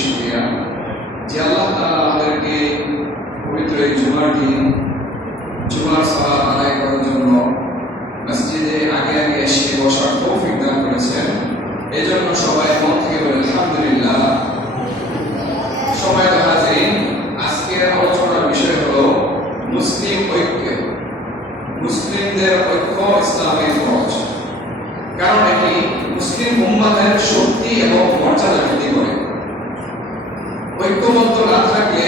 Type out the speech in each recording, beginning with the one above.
শুক্রিয়া। যে আল্লাহ আমাদেরকে পবিত্র এই জুমার দিন, জুমার আদায় করার জন্য মসজিদে আগে আগে এসে বসার দান করেছেন। এই জন্য সবাই মন থেকে বলে, আলহামদুলিল্লাহ। সবাই হাজির আজকের আলোচনার বিষয় মুসলিম ঐক্য। মুসলিমদের ঐক্য ইসলামের ফরজ কারণ এটি মুসলিম উম্মাদের শক্তি এবং মর্যাদা বৃদ্ধি করে। ঐক্যবদ্ধ না থাকলে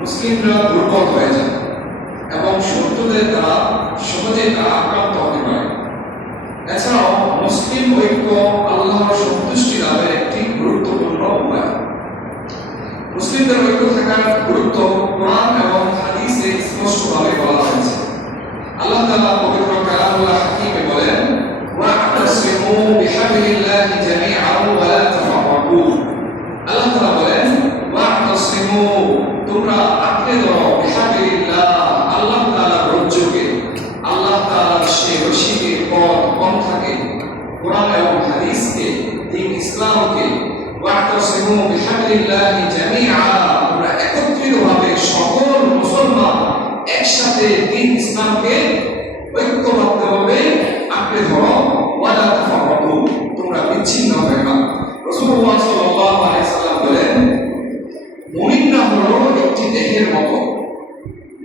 মুসলিমরা দুর্বল হয়ে যায় এবং শত্রুদের দ্বারা সহজে তারা আক্রান্ত হতে পারে। এছাড়াও মুসলিম ঐক্য আল্লাহর সন্তুষ্টি লাভের একটি গুরুত্বপূর্ণ উপায়। মুসলিমদের ঐক্য থাকার গুরুত্ব কোরআন এবং হাদিসে স্পষ্টভাবে বলা হয়েছে। আল্লাহ তাআলা পবিত্র কালামুল্লাহ হাকিমে বলেন ওয়া'তাসিমু বিহাবলিল্লাহি জামিআন ওয়া লা তাফাররাকু। আল্লাহ তাআলা বলেন ওয়া'তাসিমু তোমরা আঁকড়ে ধরো বিহাবলিল্লাহ আল্লাহ তাআলার রজ্জুকে আল্লাহ তাআলার সে রশিকে পথ পন্থাকে কোরআন এবং হাদিসকে দিন ইসলামকে ওয়া'তাসিমু বিহাবলিল্লাহি জামিআ। তোমরা একত্রিতভাবে সকল মুসলমান একসাথে দিন ইসলামকে ঐক্যবদ্ধভাবে আঁকড়ে ধরো। ওয়ালা তাফাররাকু, তোমরা বিচ্ছিন্ন হয়ে না রাসূলুল্লাহ সাল্লাল্লাহু আলাইহি সাল্লাম বলেন, মুমিনরা হলো একটি দেহের মতো।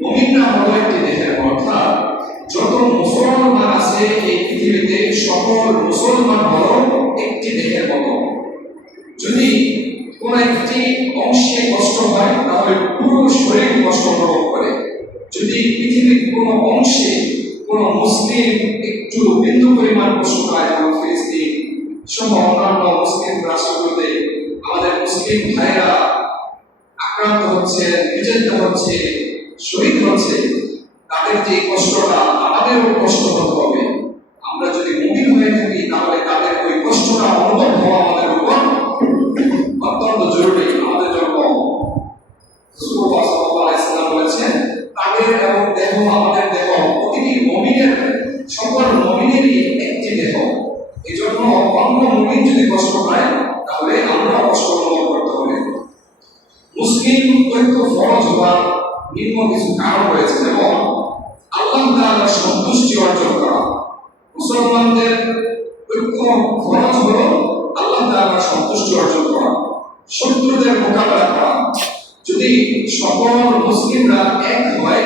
মুমিনরা হলো একটি দেহের অর্থাৎ যত মুসলমান আছে এই পৃথিবীতে, সকল মুসলমান হলো একটি দেহের মতো। যদি কোন একটি অংশে কষ্ট হয়, তাহলে পুরো শরীর কষ্ট অনুভব করে যদি পৃথিবীর কোনো অংশে কোনো মুসলিম নিম্ন কিছু কারণ রয়েছে, যেমন আল্লাহ তাআলার সন্তুষ্টি অর্জন করা। মুসলমানদের ঐক্য ফরজ হলো আল্লাহ তাআলার সন্তুষ্টি অর্জন করা, শত্রুদের মোকাবেলা করা। যদি সকল মুসলিমরা এক হয়,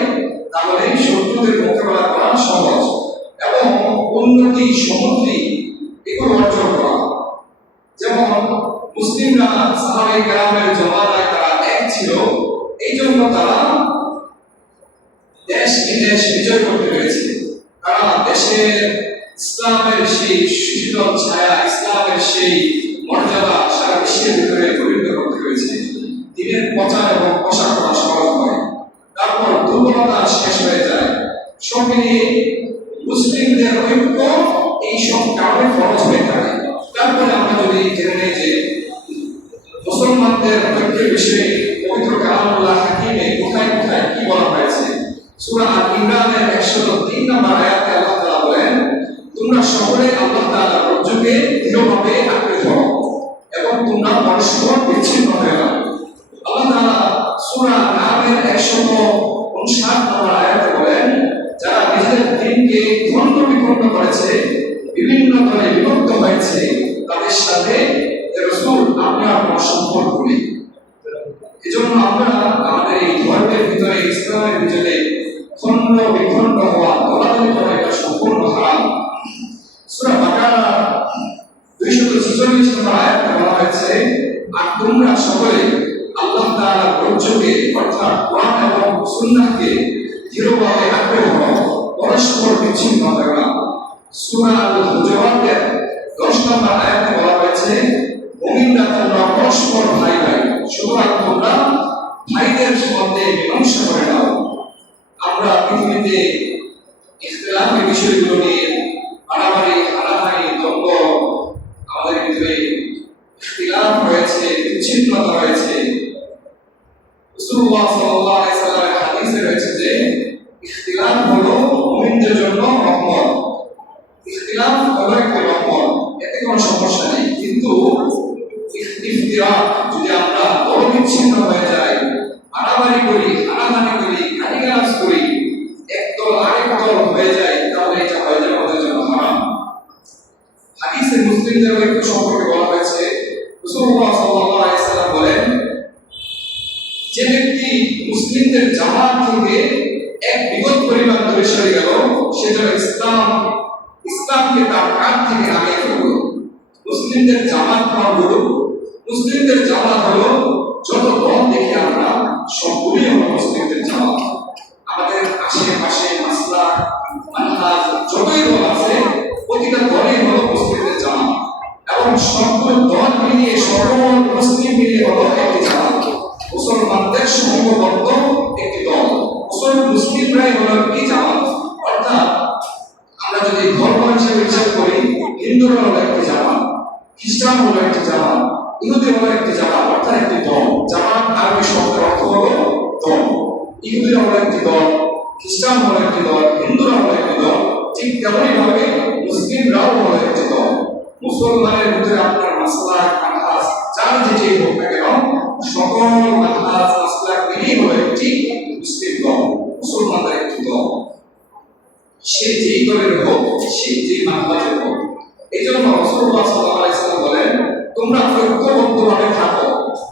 তাহলে শত্রুদের মোকাবেলা করা সহজ এবং উন্নতি সমৃদ্ধি এগুলো অর্জন করা। যেমন মুসলিমরা সাহাবাই গ্রামের জমানায় তারা এক ছিল এই জন্য তারা দেশ বিজয় করতে পেরেছে। তারা দেশের ইসলামের সেই সুশীতল ছায়া, ইসলামের সেই মর্যাদা সারা বিশ্বের ভিতরে পরিণত করতে পেরেছে। দিনের প্রচার এবং প্রসার করা সহজ হয় তারপর দুর্বলতা শেষ হয়ে যায়। সব মুসলিমদের ঐক্য এই সব কারণে ফরজ হয়ে থাকে। তারপরে আমরা যদি জেনে নেই যে মুসলমানদের ঐক্যের বিষয়ে পবিত্র কালামুল্লাহ হাকিমে কোথায় কোথায় কি বলা হয়েছে? সূরা আল ইমরানের 103 নম্বর আয়াতে আল্লাহ তাআলা বলেন, তোমরা সকলে আল্লাহ তাআলার রজ্জুকে দৃঢ়ভাবে আঁকড়ে ধরো এবং তোমরা পরস্পর বিচ্ছিন্ন হয়ে না আল্লাহ তাআলা সূরা নামের 159 নম্বর আয়াতে বলেন, যারা নিজেদের দিনকে খণ্ড বিখণ্ড করেছে, বিভিন্ন দলে বিভক্ত হয়েছে, তাদের সাথে রসুল আপনার সম্পর্ক নেই এজন্য আমরা খণ্ড বিখণ্ড হওয়া রাসূলুল্লাহ সাল্লাল্লাহু আলাইহি সাল্লামের হাদিসে রয়েছে যে ইখতিলাফ হলো মুমিনদের জন্য রহমত। ইখতিলাফ হলো একটা রহমত। এতে কোনো সমস্যা নেই। কিন্তু ইফতিরাক যদি আমরা বিচ্ছিন্ন হয়ে যায় মারামারি করি হানাহানি করি গালিগালাজ করি একদল আরেক দল হয়ে যায় তাহলে এটা হয়ে যাবে আমাদের জন্য হারাম হাদিসে মুসলিমদের ঐক্য সম্পর্কে বলা হয়েছে রাসূলুল্লাহ সাল্লাল্লাহু আলাইহি সাল্লাম বলেন যে ব্যক্তি মুসলিমদের জামাত থেকে এক বিগত পরিমাণ দূরে সরে গেল সে যেন ইসলাম ইসলামকে তার কাছ থেকে আগে ফেলল মুসলিমদের জামাত হলো মুসলিমদের জামাত হলো যত দল দেখি আমরা সবগুলি হলো মুসলিমদের জামাত আমাদের আশেপাশে মাসলা মানহাজ যতই দল আছে, প্রতিটা দলই হলো মুসলিমদের জামাত। এবং সবগুলো দল মিলিয়ে, সকল মুসলিম মিলিয়ে হলো একটি জামাত। মুসলমানদের সংঘবদ্ধ একটি দল। মুসল মুসলিমরাই হলো একটি জামাত। অর্থাৎ আমরা যদি ধর্ম হিসেবে হিসাব করি, হিন্দুরা হলো একটি জামাত, খ্রিস্টান হলো একটি জামাত, ইহুদি হলো একটি জামাত, অর্থাৎ একটি দল। জামাত আরবি শব্দের অর্থ হলো দল। ইহুদিরা হলো একটি দল। খ্রিস্টান হলো একটি দল হিন্দুরা হলো একটি দল, ঠিক তেমনই ভাবে মুসলিমরাও হলো একটি দল। মুসলমানের ভিতরে আপনার মাসলা মানহাজ যার যেটি হোক না কেন, সকল মানহাজ মাসলা মিলিয়ে হলো একটি মুসলিম দল, মুসলমানদের একটি দল। সে যেই দলের হোক, সে যেই মানহাজের হোক। এই জন্য রসুল্লাহ সাল্লাহ বলেন, তোমরা ঐক্যবদ্ধভাবে থাকো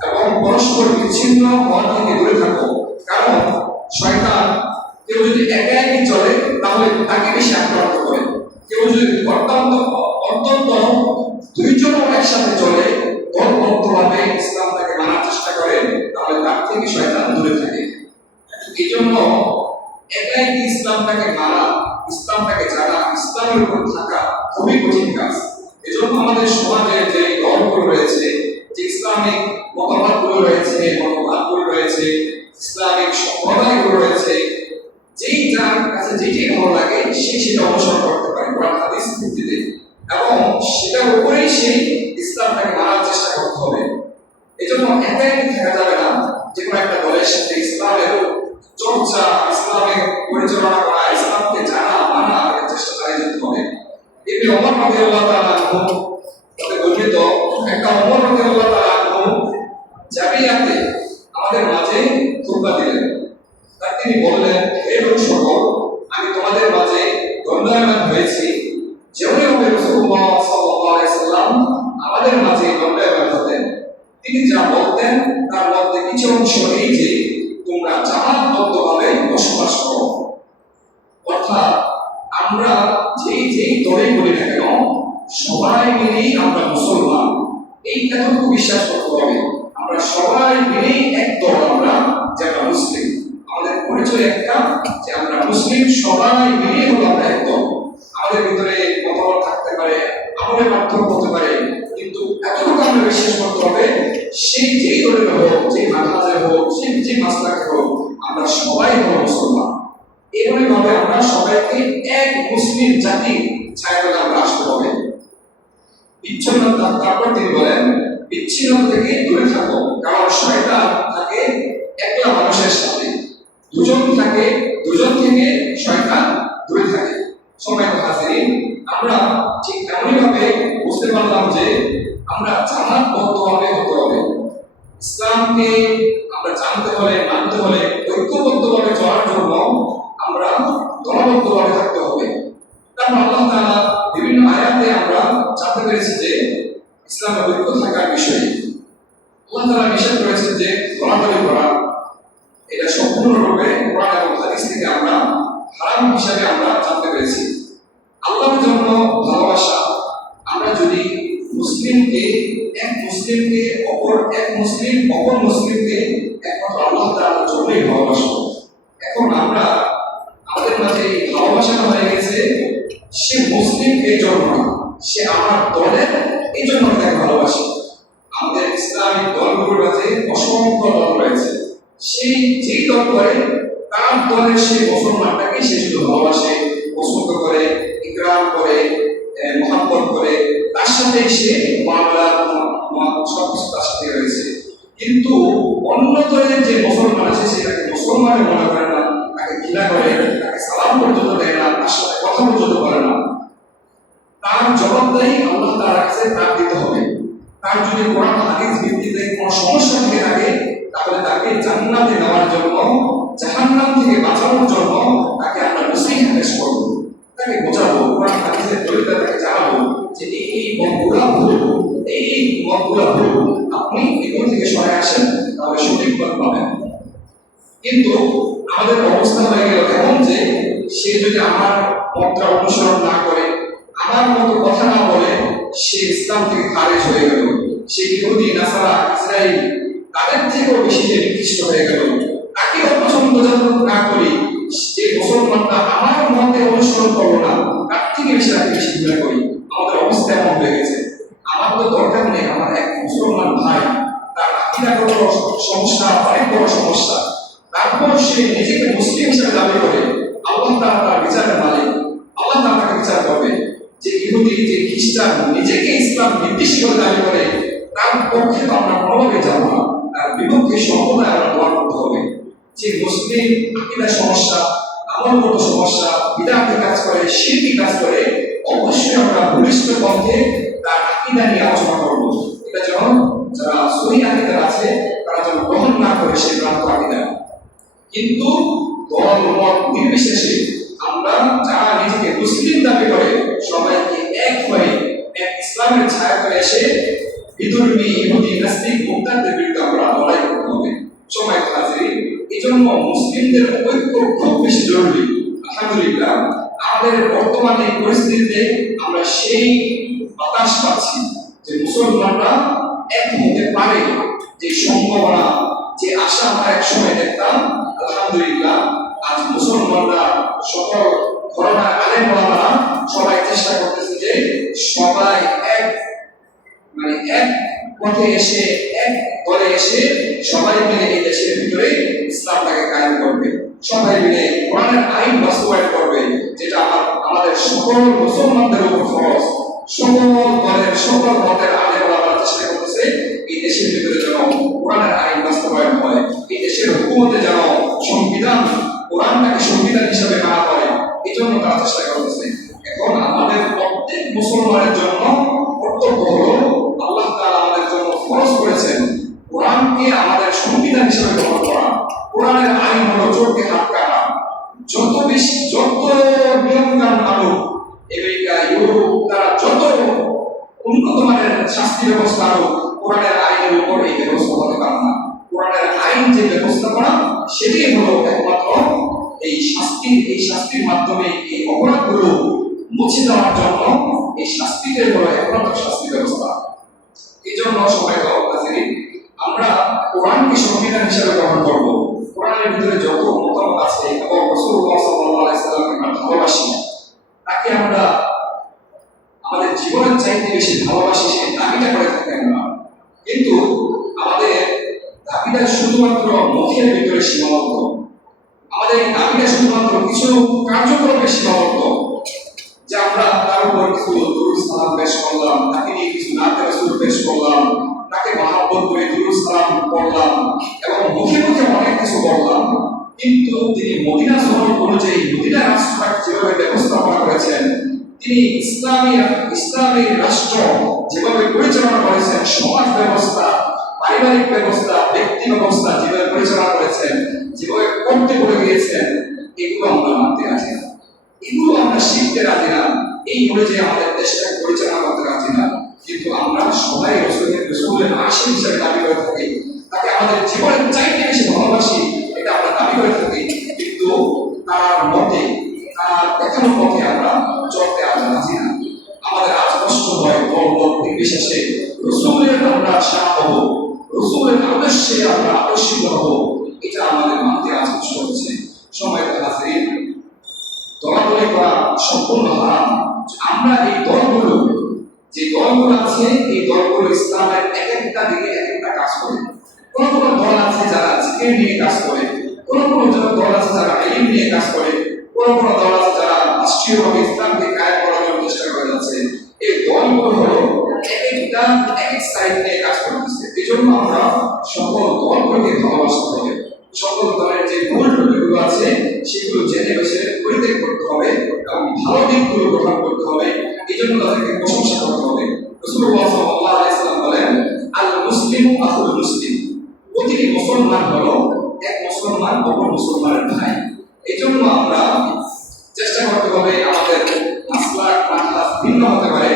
এবং পরস্পর বিচ্ছিন্ন হওয়া থেকে দূরে থাকো। কারণ শয়তান কেউ যদি একা একই চলে, তাহলে তাকে বেশি আক্রান্ত করে। কেউ যদি অত্যন্ত অত্যন্ত দুইজনও একসাথে চলে দলবদ্ধভাবে ইসলাম তাকে মানার চেষ্টা করে, তাহলে তার থেকে শয়তান দূরে থাকে। এই জন্য একাই কি ইসলামটাকে মানা ইসলামটাকে জানা ইসলামের উপর থাকা খুবই কঠিন কাজ। এজন্য আমাদের সমাজে যে দলগুলো রয়েছে, যে ইসলামিক মতবাদগুলো রয়েছে মতবাদগুলো রয়েছে, ইসলামিক সম্প্রদায়গুলো রয়েছে যেই যার কাছে যেটি ভালো লাগে, সে সেটা অনুসরণ করতে পারে কোরআন, হাদিস ভিত্তিতে এবং সেটার উপরেই সে ইসলামটাকে মানার চেষ্টা করতে হবে। এজন্য একাই থাকা যাবে না। যে কোনো একটা দলের সাথে ইসলামের চর্চা, ইসলামের পরিচালনা করা, ইসলামকে জানা, মানা চেষ্টা চালিয়ে যেতে হবে। এমনি অমর নবী আল্লাহ তাআলা তবে গঠিত একটা অমর নবী আল্লাহ তাআলা আনহু আমাদের মাঝে খুতবা দিলেন। তার তিনি বললেন, হে লোক আমি তোমাদের মাঝে দণ্ডায়মান হয়েছি। যেমনি ভাবে রাসূলুল্লাহ সাল্লাল্লাহু আমাদের মাঝে দণ্ডায়মান হতেন, তিনি যা বলতেন তার মধ্যে কিছু অংশ এই যে, তোমরা জামাতবদ্ধভাবে বসবাস করো। অর্থাৎ আমরা যেই যেই দলে করি না কেন, সবাই মিলেই আমরা মুসলমান। এই এতটুকু বিশ্বাস করতে হবে। সবাই মিলিয়ে হলো আমরা এক দল আমাদের ভিতরে মতামত থাকতে পারে, আমাদের পার্থক্য হতে পারে, কিন্তু এতটুকু আমরা বিশ্বাস করতে হবে, সেই যেই দলের হোক যে মানহাজের হোক যে যে মাসলাকে হোক, আমরা সবাই হলো মুসলমান। এভাবে ভাবে আমরা সবাইকে এক মুসলিম জাতি ছায়াতলে আমরা আসতে হবে। বিচ্ছিন্নতা তারপর তিনি বলেন বিচ্ছিন্নতা থেকে দূরে থাকো। কারণ শয়তান থাকে একলা মানুষের সাথে দুজন থাকে দুজন থেকে শয়তান দূরে থাকে। সময় হাজিরিন আমরা ঠিক এমনই ভাবে বুঝতে পারলাম যে আমরা জামাতবদ্ধভাবে হতে হবে। ইসলামকে আমরা জানতে হলে, মানতে হলে, ঐক্যবদ্ধভাবে চলার জন্য আমরা দলবদ্ধভাবে থাকতে হবে কারণ আল্লাহ তাআলা বিভিন্ন আয়াতে আমরা জানতে পেরেছি যে ইসলামে ঐক্য থাকার বিষয়ে আল্লাহ তাআলা নিষেধ করেছেন যে দলাদলি করা এটা সম্পূর্ণরূপে কোরআন এবং হাদিস থেকে আমরা হারাম হিসাবে আমরা জানতে পেরেছি আল্লাহর জন্য ভালোবাসা আমরা যদি মুসলিমকে এক মুসলিমকে অপর এক মুসলিম অপর মুসলিমকে একমাত্র আল্লাহ তাআলার জন্যই ভালোবাসবো এখন আমরা আমাদের মাঝে এই ভালোবাসাটা হয়ে গেছে সে মুসলিম এই জন্য না, সে আমার দলের এই জন্য আমি তাকে ভালোবাসি আমাদের ইসলামিক দলগুলোর মাঝে অসংখ্য দল রয়েছে সেই যেই দল করে তার দলের সেই মুসলমানটাকে সে শুধু ভালোবাসে, পছন্দ করে, ইকরাম করে মহাব্বত করে, তার সাথে সে মামলা সব কিছু তার সাথে রয়েছে। কিন্তু অন্য দলের যে মুসলমান আছে সেটাকে মুসলমানের মনে করে না, তাকে ঘৃণা করে, তাকে সালাম পর্যন্ত দেয় না, তার সাথে কথা পর্যন্ত করে না। তার জবাবদারি আল্লাহ তার কাছে তার দিতে হবে। তার যদি কোরআন হাদিস ভিত্তিতে কোনো সমস্যা থেকে থাকে জান্নাতে নেওয়ার জন্য, জাহান্নাম থেকে বাঁচানোর জন্য তাকে আমরা নসিহা পেশ করব। তাকে বোঝাবো, কোরআন হাদিসের দলিলটা তাকে জানাব যে এই মতগুলা ভুল, এই মতগুলা ভুল আপনি এগুলো থেকে সরে আসেন, তাহলে সঠিক পথ পাবেন। কিন্তু আমাদের অবস্থা হয়ে গেল এমন যে সে যদি আমার মতটা অনুসরণ না করে, আমার মতো কথা না বলে, সে ইসলাম থেকে খারেজ হয়ে গেল। সে ইহুদি, নাসারা ইসরায়েল তাদের থেকেও বেশি যে হয়ে গেল। তাকেও পছন্দ যখন না করি যে মুসলমানরা আমার মতে অনুসরণ করব না, তার থেকে বেশি তাকে বেশি করি। আমাদের অবস্থা এমন হয়ে গেছে। আমার তো দরকার নেই, আমার এক মুসলমান ভাই, তার আকিদা বড় সমস্যা, অনেক বড় সমস্যা। তারপর সে নিজেকে মুসলিম হিসেবে দাবি করে, আল্লাহ তাআলা তার বিচারের মালিক, আল্লাহ তাআলা তাকে বিচার করবে। যে ইহুদি, যে খ্রিস্টান নিজেকে ইসলাম নির্দিষ্ট করে দাবি করে, তার পক্ষে তো আমরা কোনোভাবে যাব না। বিপক্ষে সর্বদাই আমরা দোয়া করতে হবে। যে মুসলিম কিনা সমস্যা, আমার আমলগত সমস্যা বিদাতে কাজ করে শিল্পী কাজ করে, অবশ্যই আমরা বলিষ্ঠ পথে তার আকিদা নিয়ে আলোচনা করব। এটা যেমন যারা সহি আকিদার আছে, তারা যেন গ্রহণ না করে সেই ভ্রান্ত আকিদা। কিন্তু দল মত নির্বিশেষে আমরা যারা নিজেকে মুসলিম দাবি করে সবাইকে এক হয়ে এক ইসলামের ছায়া করে এসে বিধর্মী ইহুদি নাস্তিক মুক্তারদের বিরুদ্ধে আমরা লড়াই করতে হবে সময় হাজির এই জন্য মুসলিমদের ঐক্য খুব বেশি জরুরি আলহামদুলিল্লাহ আমাদের বর্তমানে এই পরিস্থিতিতে আমরা সেই বাতাস পাচ্ছি যে মুসলমানরা এক হতে পারে যে সম্ভাবনা যে আমরা এক সময় দেখতাম। আলহামদুলিল্লাহ, আজ মুসলমানরা সকল ঘটনার আলেম ওলামারা সবাই চেষ্টা করতেছে যে সবাই এক মানে এক পথে এসে, এক দলে এসে সবাই মিলে এই দেশের ভিতরে ইসলামটাকে কায়েম করবে। সবাই মিলে কোরআনের আইন বাস্তবায়ন করবে, যেটা আমাদের সকল মুসলমানদের উপর খরচ সকল দলের মতের আলেম ওলামারা চেষ্টা করতেছে, এই দেশের ভিতরে যেন কোরআনের আইন বাস্তবায়ন হয়, এই দেশের হুকুমতে যেন সংবিধান, কোরআনটাকে সংবিধান হিসাবে না হয় এই জন্য তারা চেষ্টা করতেছে। এখন আমাদের প্রত্যেক মুসলমানের জন্য কর্তব্য হলো, আল্লাহ তাআলা আমাদের জন্য ফরজ করেছেন, কোরআনকে আমাদের সংবিধান হিসেবে গ্রহণ করা। কোরআনের আইন হলো চোরকে হাত কাটা। যত বেশি যত নিয়ম কানুন আনুক আমেরিকা ইউরোপ, তারা যত উন্নত মানের শাস্তি ব্যবস্থা আনুক কোরআনের আইনের উপর এই ব্যবস্থা হতে পারে না। কোরআনের আইন যে ব্যবস্থাপনা, সেটাই হলো একমাত্র এই শাস্তি, এই শাস্তির মাধ্যমে এই অপরাধগুলো মুছে দেওয়ার জন্য এই শাস্তিটাই হলো একমাত্র শাস্তি ব্যবস্থা। এই জন্য সবাই আমরা কোরআনকে সংবিধান হিসেবে গ্রহণ করব। কোরআনের ভিতরে যত মতামত আছে, এবং রাসূলুল্লাহ সাল্লাল্লাহু আলাইহি সাল্লামকে ভালোবাসি তাকে আমরা আমাদের জীবনের চাইতে বেশি ভালোবাসি সেই দাবিটা করে থাকি আমরা। কিন্তু আমাদের দাবিটা শুধুমাত্র মুখের ভিতরে সীমাবদ্ধ। আমাদের দাবিটা শুধুমাত্র কিছু কার্যক্রমে সীমাবদ্ধ যে আমরা তার উপর কিছু দুরুদ সালাম পেশ করলাম, তাকে নিয়ে কিছু নাতে রাসূল পেশ করলাম, তাকে মহাব্বত করে দুরুদ সালাম করলাম এবং মুখে মুখে অনেক কিছু বললাম। কিন্তু তিনি মদিনা শহর অনুযায়ী মদিনা রাষ্ট্রটাকে যেভাবে করেছেন তিনি ইসলামী ইসলামী রাষ্ট্র যেভাবে পরিচালনা করেছেন, সমাজ ব্যবস্থা, পারিবারিক ব্যবস্থা, ব্যক্তি ব্যবস্থা যেভাবে পরিচালনা করেছেন, যেভাবে করতে বলে গিয়েছেন, এগুলো আমরা মানতে রাজি না। এগুলো আমরা শিখতে রাজি না। এই অনুযায়ী আমাদের দেশটাকে পরিচালনা করতে রাজি না। কিন্তু আমরা সবাই রসুলের রসুলের আশি হিসাবে দাবি করে থাকি। তাকে আমাদের জীবনের চাইতে বেশি ভালোবাসি, এটা আমরা দাবি করে থাকি। কিন্তু তার মতে তার দেখানো পথে আমরা চলতে আজ রাজি না। আমাদের আজ কষ্ট হয় দল নির্বিশেষে। রসুলের আমরা আশা হব। রসুলের আদর্শে আমরা আকর্ষিত হব। এটা আমাদের মানতে আজ কষ্ট হচ্ছে। সময় হাজির দলাদলি করা সম্পূর্ণ হারাম। আমরা এই দলগুলো, যে দলগুলো আছে, এই দলগুলো ইসলামের এক একটা দিকে এক একটা কাজ করে। কোন কোন দল আছে যারা জিকির নিয়ে কাজ করে, কোন কোন দল আছে যারা আইন নিয়ে কাজ করে কোন কোন দল আছে যারা রাষ্ট্রীয়ভাবে ইসলামকে কায়েম করার জন্য চেষ্টা করে যাচ্ছে, এই দলগুলো হলো এক একটা এক এক সাইড নিয়ে কাজ করতেছে। এই জন্য আমরা সকল দলগুলোকে ভালোবাসতে হবে। সকল দলের যে ভুল ত্রুটিগুলো আছে, সেগুলো জেনে বেছে পরিত্যাগ করতে হবে এবং ভালো দিকগুলো গ্রহণ করতে হবে। এই জন্য তাদেরকে প্রশংসা করতে হবে। রাসূলুল্লাহ সাল্লাল্লাহু বলেন আল মুসলিমু মুসলিম প্রতিটি মুসলমান হলো মুসলমান, অপর মুসলমানের ভাই। এই জন্য আমরা চেষ্টা করতে হবে আমাদের মাসলার মাথা ভিন্ন হতে পারে।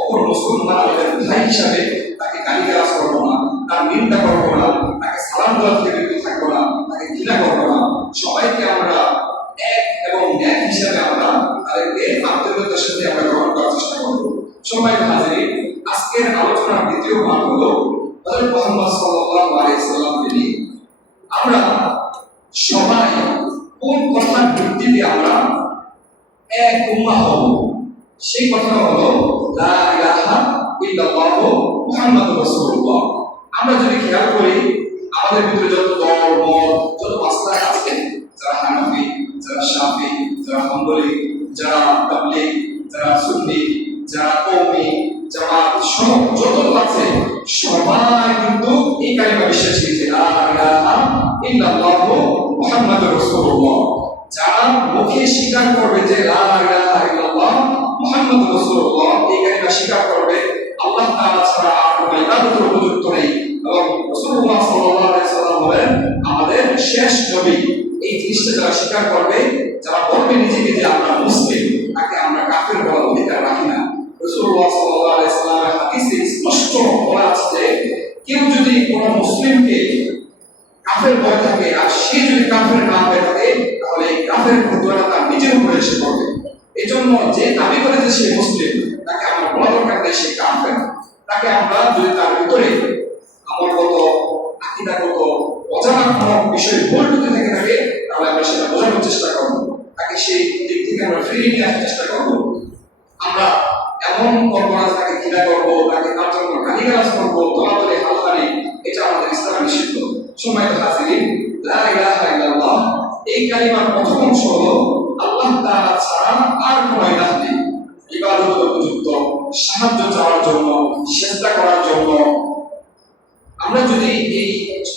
অপর মুসলমান আমাদের ভাই হিসাবে তাকে গালিগালাজ করব না, তার নিন্দা করব না, তাকে সালাম দেওয়া থেকে বিরত থাকব না, তাকে ঘৃণা করব যারা মুখে স্বীকার করবে যে লা ইলাহা ইল্লাল্লাহ মুহাম্মাদুর রাসূলুল্লাহ, এই কালিমা স্বীকার করবে। আল্লাহ উপযুক্ত নেই। এবং আমাদের শেষ নবী। এই জিনিসটা যারা স্বীকার করবে, যারা বলবে নিজেকে যে আমরা মুসলিম, তাকে আমরা কাফের বলার অধিকার রাখি না। রাসূলুল্লাহ স্পষ্ট বলা আছে যে, কেউ যদি কোনো মুসলিমকে কাফের ভয় থাকে আর সে যদি কাফের না হয়ে থাকে, তাহলে এই কাফের ফতোয়াটা তার নিজের উপরে এসে পড়বে। এই জন্য যে দাবি করে যে সে মুসলিম, তাকে আমরা বলা দরকার নেই সে কাফের। তাকে আমরা যদি তার ভিতরে আমলগত, আকিদাগত অজানা কোনো বিষয় ভুল যদি থেকে থাকে, তাহলে আমরা সেটা বোঝানোর চেষ্টা করব। তাকে সেই দিক থেকে আমরা ফিরিয়ে নিয়ে আসার চেষ্টা করব। আমরা এমন করব না তাকে ঘৃণা করব, তাকে তার জন্য গালিগালাজ কালিমার প্রথম অংশ হলো আল্লাহ তাআলা ছাড়া আর কোনো ইলাহ নেই। ইবাদতের উপযুক্ত, সাহায্য চাওয়ার জন্য চেষ্টা করার জন্য। আমরা যদি এই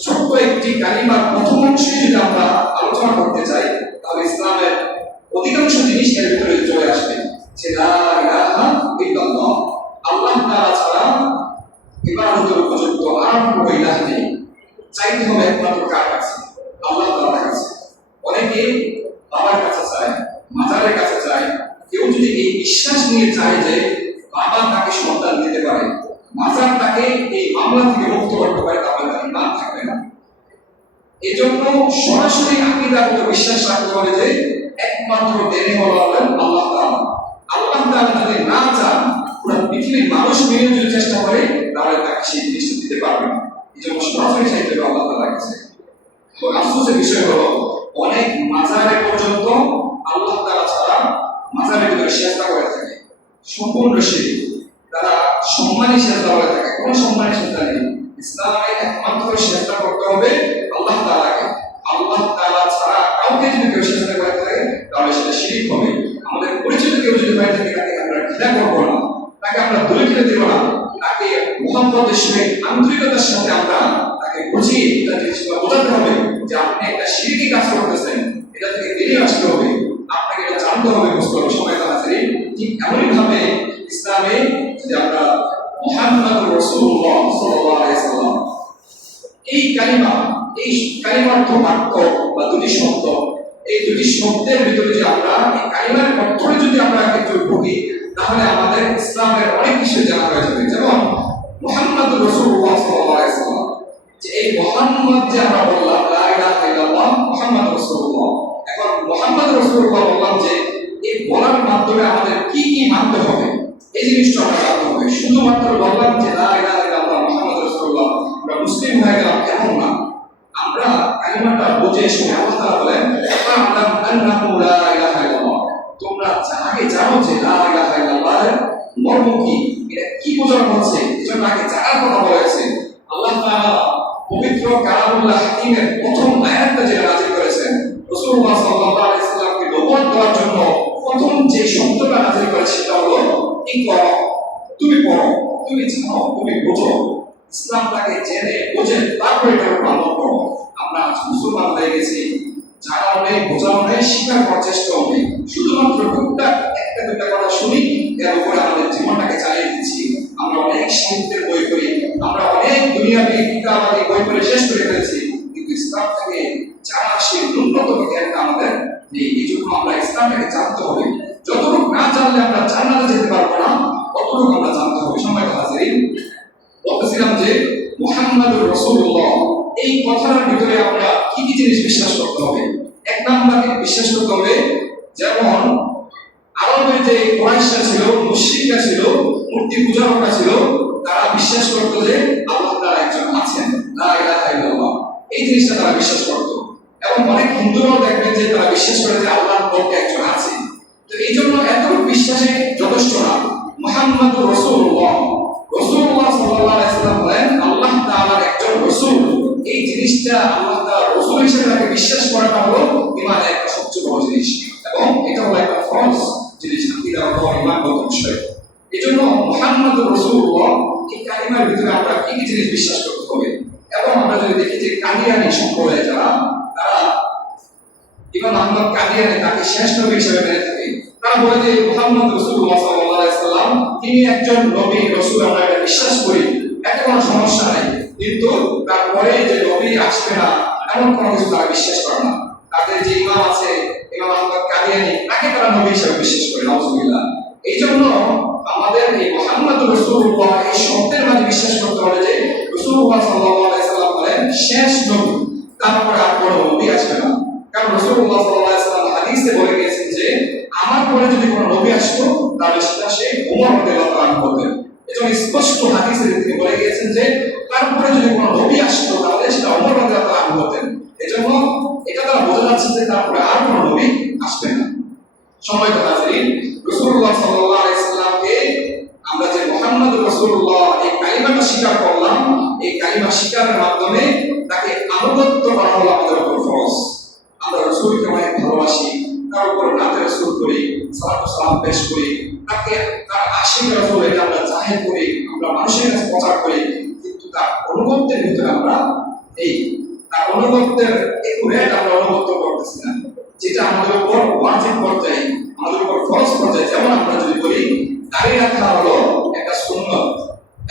ছোট্ট একটি কালিমার প্রথম অংশে যদি আমরা আলোচনা করতে চাই, তাহলে ইসলামের অধিকাংশ জিনিস এর ভিতরে চলে আসবে যে লা ইলাহা ইল্লাল্লাহ। আল্লাহ তাআলা ছাড়া ইবাদতের উপযুক্ত আর কোনো ইলাহ নেই। চাইতে হবে একমাত্র কার কাছে? আল্লাহ তাআলার কাছে। অনেকে বাবার কাছে চায় মাজারের কাছে চায় কেউ যদি এই বিশ্বাস নিয়ে চায় যে বাবা তাকে সন্তান দিতে পারে মাজার তাকে এই মামলা থেকে মুক্ত করতে পারে, তাহলে তার ইমান থাকবে না। এই জন্য সরাসরি আকিদাগত বিশ্বাস রাখতে হবে যে একমাত্র দেনে হলো আল্লাহ। তাআলা। আল্লাহ তাআলা যদি না চান, পুরো পৃথিবীর মানুষ মিলে যদি চেষ্টা করে, তাহলে তাকে সেই জিনিসটা দিতে পারবে এই জন্য সরাসরি চাইতে হবে আল্লাহ তাআলার কাছে। তো আফসোসের বিষয় হলো অনেক মাজারে পর্যন্ত আল্লাহ তাআলা ছাড়া মাজারের ভিতরে চেষ্টা করে থাকে। সম্পূর্ণ শিরিক। তারা সম্মানী সেজদা করে থাকে। কোনো সম্মানী সেজদা নেই। ইসলামে একমাত্র সেজদা করতে হবে আল্লাহ তাআলাকে। আল্লাহ তাআলা ছাড়া কাউকে যদি কেউ সেজদা করে থাকে, তাহলে সেটা শিরিক হবে। আমাদের পরিচিত কেউ যদি হয়ে থাকে, তাকে আমরা ঘৃণা করব না। তাকে আমরা দূরে ফেলে দেবো না। তাকে সঙ্গে আন্তরিকতার সাথে আমরা তাকে বুঝিয়ে শুধুমাত্র বললাম যে লা ইলাহা ইল্লাল্লাহ মোহাম্মদ রাসূলুল্লাহ আমরা মুসলিম হয়ে গেলাম। এমন না। আমরা কালিমাটা বুঝে শুনে আল্লাহ তাআলা বলেন ফা'লাম আন্নাহু লা ইলাহা ইল্লাল্লাহ। তোমরা আগে জানো যে, লা ইলাহা ইল্লাল্লাহ, মর্ম কি? এটা কি বোঝানো হচ্ছে? এজন্য আগে জানার কথা বলেছে আল্লাহ তাআলা পবিত্র কালামুল্লাহ হাকিমের অনেক বই শেষ করে ফেলেছি। কিন্তু ইসলাম থেকে যারা সেই অন্তত জ্ঞানটা আমাদের নেই। এই জন্য আমরা ইসলামটাকে জানতে হবে, যতটুকু না জানলে আমরা জান্নাতে যেতে পারব না, ততটুকু আমরা জানতে হবে। সময় হাজির বলতেছিলাম যে মুহাম্মাদুর রাসূলুল্লাহ, এই কথার ভিতরে আমরা কি কি জিনিস বিশ্বাস করতে হবে? এক নম্বরে বিশ্বাস করতে হবে, যেমন আরবের যে কোরাইশরা ছিল, মুশরিকরা ছিল, মূর্তি পূজারকরা ছিল তারা বিশ্বাস করতো যে আল্লাহ তাআলা একজন আছেন। এই জিনিসটা তারা বিশ্বাস করতো। এবং অনেক হিন্দুরাও দেখবেন যে তারা বিশ্বাস করে যে আল্লাহর পক্ষে একজন আছে। তো এই জন্য এত বিশ্বাসে যথেষ্ট না। মুহাম্মাদুর রাসূলুল্লাহ। রাসূলুল্লাহ সাল্লাল্লাহু বলেন, আল্লাহ একজন রাসূল। এই জিনিসটা আল্লাহ তাআলার রাসূল হিসেবে তাকে বিশ্বাস করাটা হলো ইমানের একটা সবচেয়ে বড় জিনিস এবং এটা হলো একটা ফরজ জিনিস আকীদা ও ইমানগত বিষয় এজন্য মুহাম্মাদুর রাসূলুল্লাহ এই কালিমার ভিতরে আমরা কি কি জিনিস বিশ্বাস করতে হবে এবং আমরা যদি দেখি যে কাদিয়ানি সম্প্রদায় যারা তারা ইমাম আহমদ কাদিয়ানি তাকে শেষ নবী হিসেবে মেনে থাকে। তারা বলে যে মুহাম্মদ রাসূলুল্লাহ সাল্লাল্লাহু আলাইহি সাল্লাম, তিনি একজন নবী রাসূল, আমরা এটা বিশ্বাস করি। এতে কোনো সমস্যা নাই। কিন্তু তারপরে যে নবী আসবে না, এমন কোনো কিছু তারা বিশ্বাস করে না। তাদের যে ইমাম আছে, ইমাম আহমদ কাদিয়ানি, তাকে তারা নবী হিসেবে বিশ্বাস করে, নাউজুবিল্লাহ। এই জন্য আমাদের এই মুহাম্মদ রাসূলুল্লাহ এই শব্দের মাঝে বিশ্বাস করতে হবে যে রাসূলুল্লাহ সাল্লাল্লাহু আলাইহি সাল্লাম বলেন, শেষ নবী, তারপরে আর কোনো নবী আসবে না। কারণ আলাইহি সাল্লাম হাদিসে বলে গিয়েছেন যে, আমার পরে যদি কোনো নবী আসতো, তাহলে সেটা সে ওমর রাদিয়াল্লাহু তাআলা হতেন এজন্য স্পষ্ট হাদিসে তিনি বলে গিয়েছেন যে তারপরে যদি কোনো নবী আসতো, তাহলে সেটা ওমর রাদিয়াল্লাহু তাআলা হতেন। এজন্য এটা দ্বারা বোঝা যাচ্ছে যে তারপরে আর কোনো নবী আসবে না। সময় কথা রাসূলুল্লাহ সাল্লাল্লাহু আলাইহি সাল্লামকে আমরা যে মুহাম্মদ রাসূলুল্লাহ, এই কালিমাটা স্বীকার করলাম, এই কালিমা স্বীকারের মাধ্যমে তাকে আনুগত্য করা হলো আমাদের উপর ফরজ। আমরা রসুলকে অনেক ভালোবাসি, তার উপর নাতে রসুল করি, সালাতু সালাম পেশ করি। তাকে তার আশিক রসুল এটা আমরা জাহির করি, আমরা মানুষের কাছে প্রচার করি, কিন্তু তার অনুগত্যের ভিতরে আমরা এই তার অনুগত্যের একটু রেট আমরা অনুগত্য করতেছি না, যেটা আমাদের উপর ওয়াজিব পর্যায়ে, আমাদের উপর ফরজ পর্যায়ে যেমন আমরা যদি বলি দাঁড়িয়ে রাখা হলো একটা সুন্নত,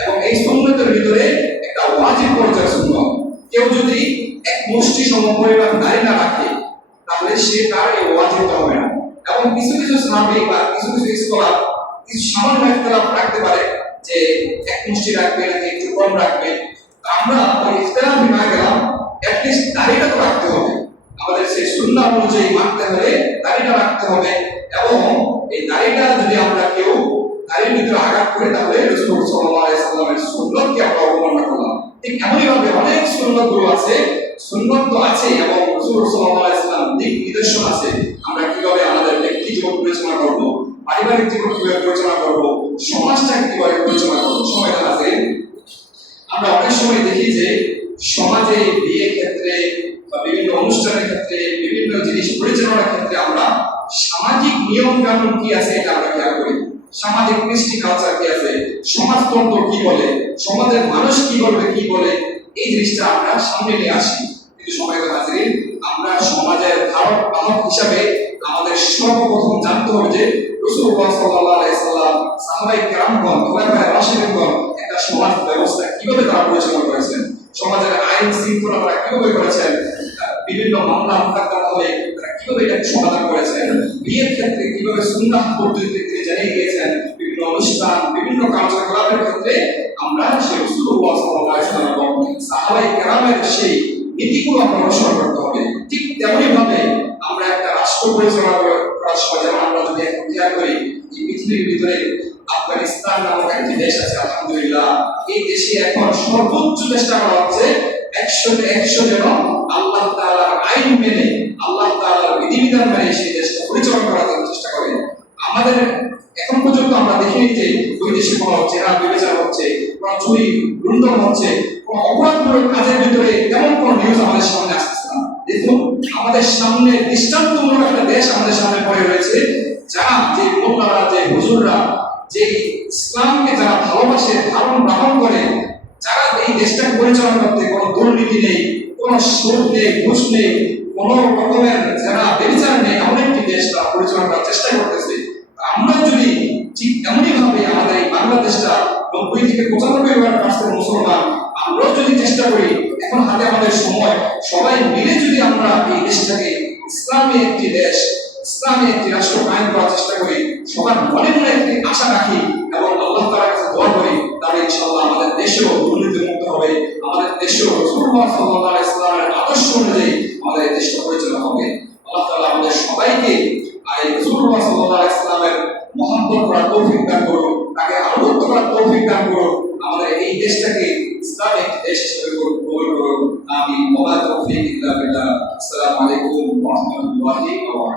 এবং এই সুন্নতের ভিতরে একটা ওয়াজিব পর্যায়ের সুন্নত। কেউ যদি এক মুষ্টি সম পরিমাণ দাঁড়িয়ে না রাখে তাহলে সে তার এই ওয়াজিবটা হবে না। এবং কিছু কিছু সাহাবী বা কিছু কিছু স্কলার কিছু সামান্য ইখতিলাফ রাখতে পারে যে এক মুষ্টি রাখবে নাকি একটু কম রাখবে। আমরা ওই ইখতিলাফে না গেলাম অ্যাটলিস্ট দাড়িটা তো রাখতে হবে। আমাদের সেই সুন্নাহ অনুযায়ী মানতে হলে দাড়িটা রাখতে হবে। এবং এই দাড়িটা যদি আমরা কেউ দাড়ির ভিতরে আঘাত করে, তাহলে রাসূল আলাইহি সাল্লামের সুন্নতকে আমরা অবমাননা করলাম। ঠিক এমনই ভাবে অনেক সুন্নতগুলো আছে সুন্নত তো আছে এবং রাসূল সাল্লাল্লাহু আলাইহি দিক নির্দেশন আছে। আমরা কীভাবে আমাদের ব্যক্তি জীবন পরিচালনা করব, পারিবারিক জীবন কীভাবে পরিচালনা করব সমাজটাকে কীভাবে পরিচালনা করব সময় আছে। আমরা অনেক সময় দেখি যে সমাজে বিয়ের ক্ষেত্রে বা বিভিন্ন অনুষ্ঠানের ক্ষেত্রে, বিভিন্ন জিনিস পরিচালনার ক্ষেত্রে আমরা সামাজিক নিয়ম কানুন কি আছে এটা আমরা খেয়াল করি। সামাজিক কৃষ্টি কালচার কি আছে? সমাজতন্ত্র কি বলে? সমাজের মানুষ কি বলবে, কি বলে? এই জিনিসটা আমরা সামনে নিয়ে আসি। কিন্তু সময় হাজির আমরা সমাজের ধারক বাহক হিসাবে আমাদের সর্বপ্রথম জানতে হবে যে রাসূলুল্লাহ সাল্লাল্লাহু সমাজ ব্যবস্থা কীভাবে পরিচালনা করেছেন সমাজের আইন শৃঙ্খলা কীভাবে করেছেন? বিভিন্ন মামলা হলে তারা কীভাবে এটাকে সমাধান করেছেন? বিয়ের ক্ষেত্রে কীভাবে সুন্নাহ পদ্ধতিতে তিনি জানিয়ে গিয়েছেন বিভিন্ন অনুষ্ঠান, বিভিন্ন কার্যকলাপের ক্ষেত্রে আমরা সেই রাসূলুল্লাহ সাল্লাল্লাহু আলাইহি সাহাবায়ে কেরামের সেই নীতিগুলো আমরা অনুসরণ করতে হবে। ঠিক তেমনি ভাবে আমরা একটা রাষ্ট্র পরিচালনা করার যেমন আমরা যদি এখন করি এই পৃথিবীর ভিতরে আফগানিস্তান নামক একটি দেশ আছে, আলহামদুলিল্লাহ। এই দেশে এখন সর্বোচ্চ চেষ্টা করা হচ্ছে একশো একশো যেন আল্লাহ তাআলার আইন মেনে, আল্লাহ তাআলার বিধিবিধান মেনে সেই দেশকে পরিচালনা করার চেষ্টা করে আমাদের এখন পর্যন্ত আমরা দেখিনি যে কোনো জেরা বিবেচনা হচ্ছে কোনো চুরি হচ্ছে অপরাধমূলক কাজের ভিতরে কোনো নিউজ আমাদের সামনে আসতেছে না। দেখুন, আমাদের সামনে দৃষ্টান্তমূলক একটা দেশ আমাদের সামনে পড়ে রয়েছে যারা যে মোল্লারা যে হুজুররা, যে ইসলামকে যারা ভালোবাসে, ধারণ গ্রহণ করে, যারা এই দেশটাকে পরিচালনা করতে কোনো দুর্নীতি নেই, কোনো সুদ নেই, ঘুষ নেই, কোনো রকমের যারা বেবিচার নেই, এমন একটি দেশ তারা পরিচালনা করার চেষ্টা করতেছে। আমরা যদি ঠিক এমনই ভাবে আমাদের এই বাংলাদেশটা নব্বই থেকে পঁচানব্বই পার্সেন্ট মুসলমান, আমরাও যদি চেষ্টা করি, এখন হাতে আমাদের সময়, সবাই মিলে যদি আমরা এই দেশটাকে ইসলামী একটি দেশ, ইসলামী একটি রাষ্ট্র কায়েম করার চেষ্টা করি, সবার মনে মনে একটি আশা রাখি এবং আল্লাহ তাআলার কাছে দোয়া করি, তাহলে ইনশাআল্লাহ আমাদের দেশেও দুর্নীতি মুক্ত হবে, আমাদের দেশেও রাসূলুল্লাহ সাল্লাল্লাহু আলাইহি ওয়াসাল্লামের আদর্শ অনুযায়ী আমাদের দেশটা পরিচালনা হবে। আল্লাহ তাআলা আমাদের সবাইকে এই রাসূলুল্লাহ সাল্লাল্লাহু আলাইহি ওয়াসাল্লামের মহব্বত করার তৌফিক দান আমাদের এই দেশটাকে ইসলামী একটি দেশ আমি ওমা তৌফিক ইল্লা ওয়া ওয়া